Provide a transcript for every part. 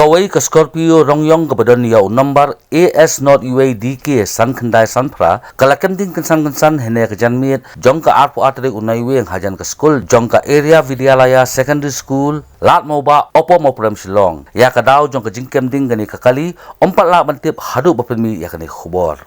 Kawai ke Scorpio rongyong ke badan ya number AS not UADK san kendai san pra kalakem ding kensan hene ke janmit jong ka arpo atre unai weng hajan ke school jong ka area Vidyalaya secondary school lat moba opo mo prem Shillong ya ka daw jong ka jingkem ding gani kakali ompat la bantip hadu bapemi ya kani khubor.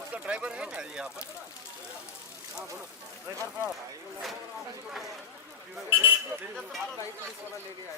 उसका driver है ना यहाँ पर? हाँ बोलो driver का वाला ले लिया